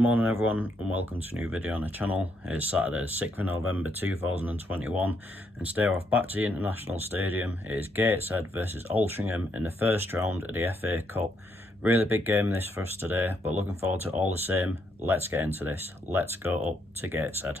Good morning everyone and welcome to a new video on the channel. It's Saturday 6th of November 2021 and today we're off back to the International Stadium. It is Gateshead versus Altrincham in the first round of the FA Cup. Really big game this for us today, but looking forward to it all the same. Let's get into this. Let's go up to Gateshead.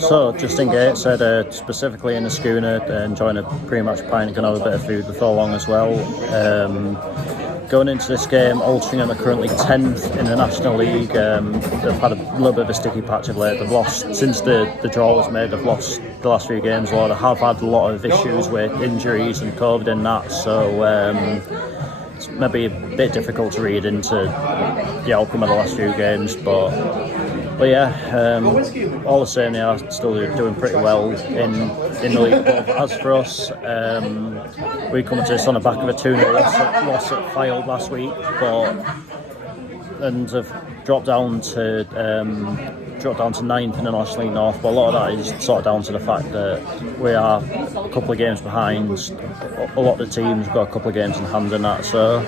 So, just in Gateshead, specifically in the schooner, enjoying a pre-match pint, going to have a bit of food before long as well. Going into this game, Altrincham are currently 10th in the National League. They've had a little bit of a sticky patch of late. They've lost, since the draw was made, they've lost the last few games. They have had a lot of issues with injuries and COVID and that, so it's maybe a bit difficult to read into the outcome of the last few games, but yeah, all the same, they are still doing pretty well in the league. But as for us, we come to this on the back of a 2-0 loss at Fylde last week, and have dropped down to 9th in the National League North. But a lot of that is sort of down to the fact that we are a couple of games behind. A lot of the teams have got a couple of games in hand and that, so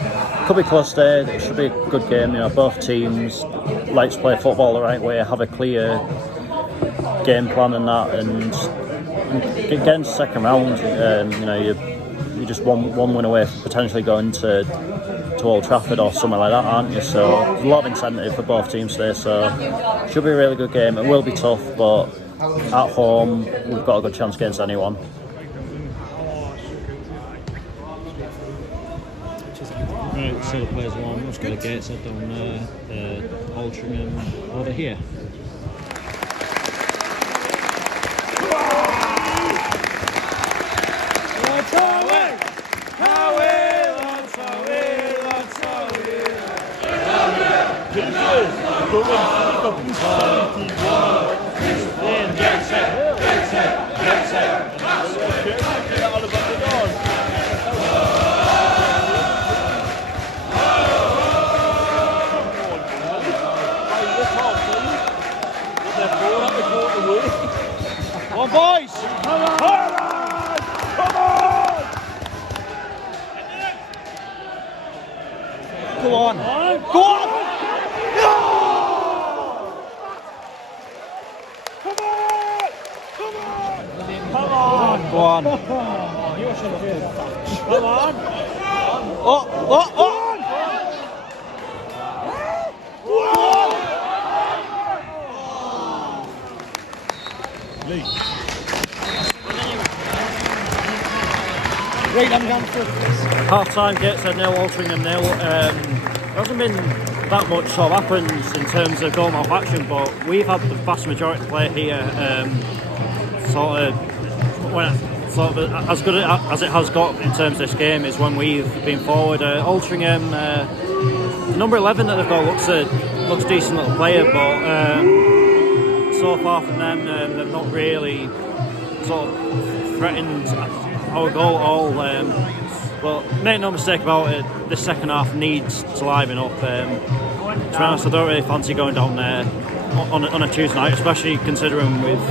could be close there. It should be a good game. You know, both teams like to play football the right way, have a clear game plan and that, and get into the second round. You know, you're just one win away from potentially going to Old Trafford or somewhere like that, aren't you? So there's a lot of incentive for both teams today. So should be a really good game. It will be tough, but at home we've got a good chance against anyone. Right, so the players warm. Let's go to Gateshead down there. Altrincham over here. Come on, boys! Come on! Come on! Go on! Go on! No! Come on! Come on! Come on! Go on! Come on! Oh! Oh! Oh! Right, I'm going for half time. Gateshead 0, Altrincham 0. There hasn't been that much sort of happens in terms of goal mouth action, but we've had the vast majority of play here. As good as it has got in terms of this game is when we've been forward. Altrincham, number 11 that they've got looks decent little player, but so far from them, they've not really sort of threatened our goal at all. But make no mistake about it, this second half needs to liven up. To be honest, I don't really fancy going down there on a Tuesday night, especially considering we've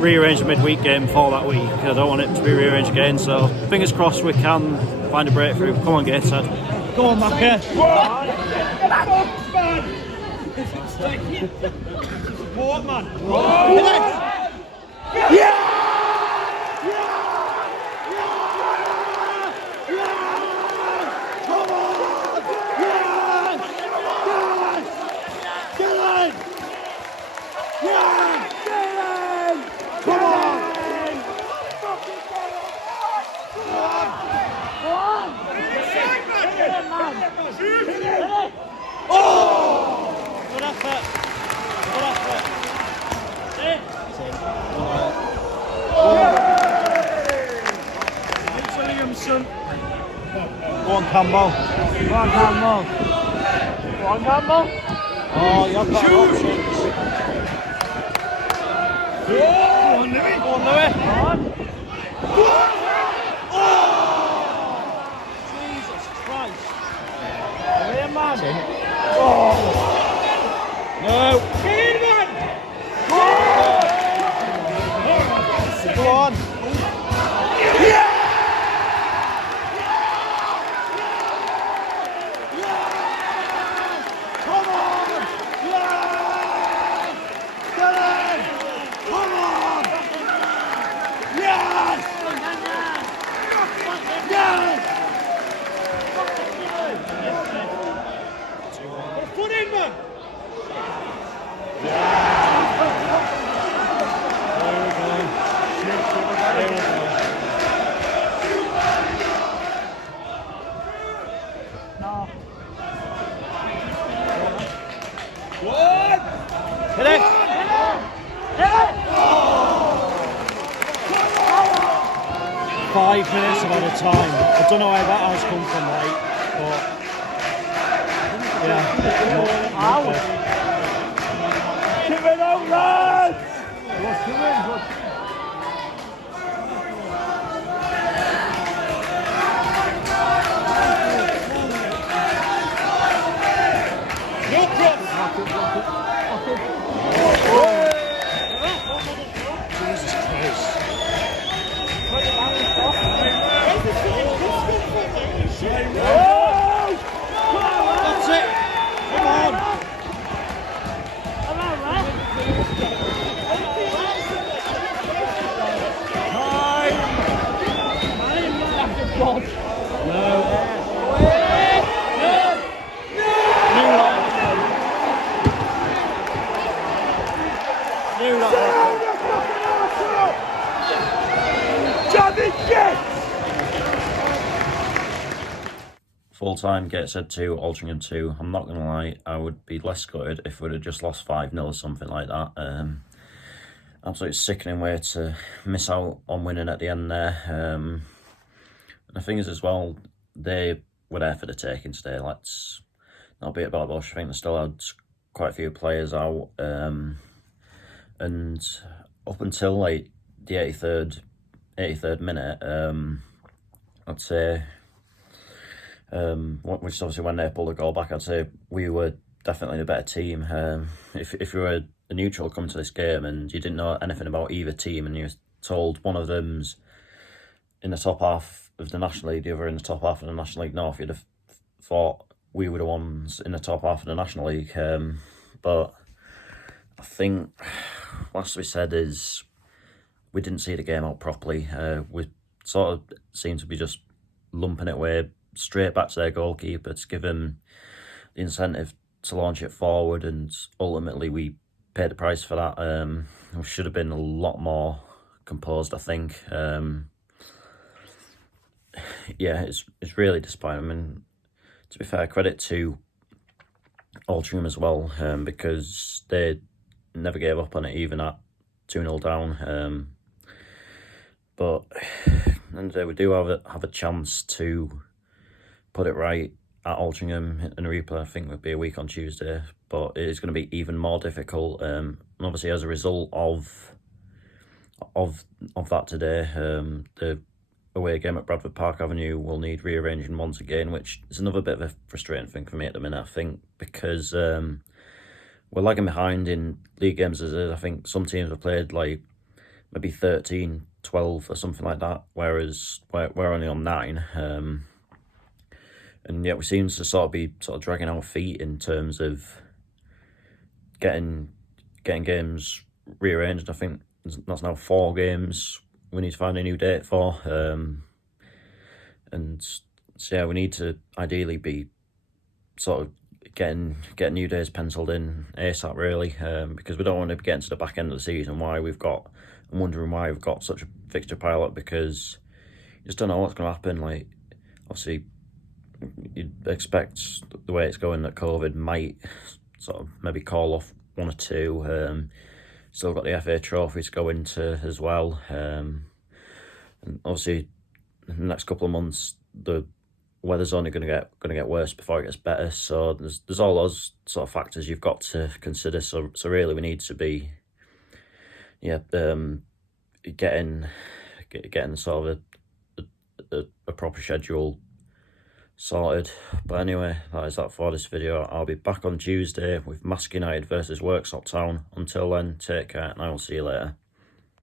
rearranged a midweek game for that week. I don't want it to be rearranged again, so fingers crossed we can find a breakthrough. Come on, Gateshead. Go on, Macca. Support, man. Yeah! Come on! Oh! Good effort. Good effort. Williamson. Go on, Campbell. Go on, Campbell. Go on, Campbell. Oh, you've got options. Go on, Louis. Go on, Louis. Go on. Oh! Jesus Christ. Here, man. Oh! No. Get in, man. Go on. Yeah! Hit it! 5 minutes of added time. I don't know where that has come from, mate, but yeah. Keep it out, lads! What's the win? Jesus Christ. That's it. Come on. Full time, Gateshead 2, Altrincham 2. I'm not going to lie, I would be less gutted if we'd have just lost 5-0 or something like that. Absolutely sickening way to miss out on winning at the end there. And the thing is as well, they were there for the taking today. Let's not beat about the bush. I think they still had quite a few players out. And up until like the 83rd minute, I'd say, which is obviously when they pulled the goal back, I'd say we were definitely the better team. If you were a neutral coming to this game and you didn't know anything about either team and you were told one of them's in the top half of the National League, the other in the top half of the National League North, you'd have thought we were the ones in the top half of the National League. But I think what's to be said is we didn't see the game out properly. We sort of seemed to be just lumping it away straight back to their goalkeeper to give him the incentive to launch it forward, and ultimately we paid the price for that. We should have been a lot more composed, I think. Yeah, it's really disappointing. I mean, to be fair, credit to Altrincham as well, because they never gave up on it, even at 2-0 down. But and we do have a chance to put it right at Altrincham in a replay. I think would be a week on Tuesday, but it is going to be even more difficult. And obviously, as a result of that today, the away game at Bradford Park Avenue will need rearranging once again, which is another bit of a frustrating thing for me at the minute, I think, because we're lagging behind in league games as is. I think some teams have played like maybe 13, 12 or something like that, whereas we're only on 9. And yet we seem to be dragging our feet in terms of getting games rearranged. I think that's now 4 games we need to find a new date for. And so yeah, we need to ideally be sort of getting new days penciled in ASAP, really, because we don't want to be getting to the back end of the season. I'm wondering why we've got such a fixture pile up, because you just don't know what's going to happen. Like, obviously, you'd expect the way it's going that COVID might sort of maybe call off one or two. Still got the FA Trophy to go into as well. And obviously, in the next couple of months, the weather's only going to get worse before it gets better. So there's all those sort of factors you've got to consider. So really, we need to be getting sort of a proper schedule sorted. But anyway, that is that for this video. I'll be back on Tuesday with Mask United versus Worksop Town. Until then, take care and I will see you later.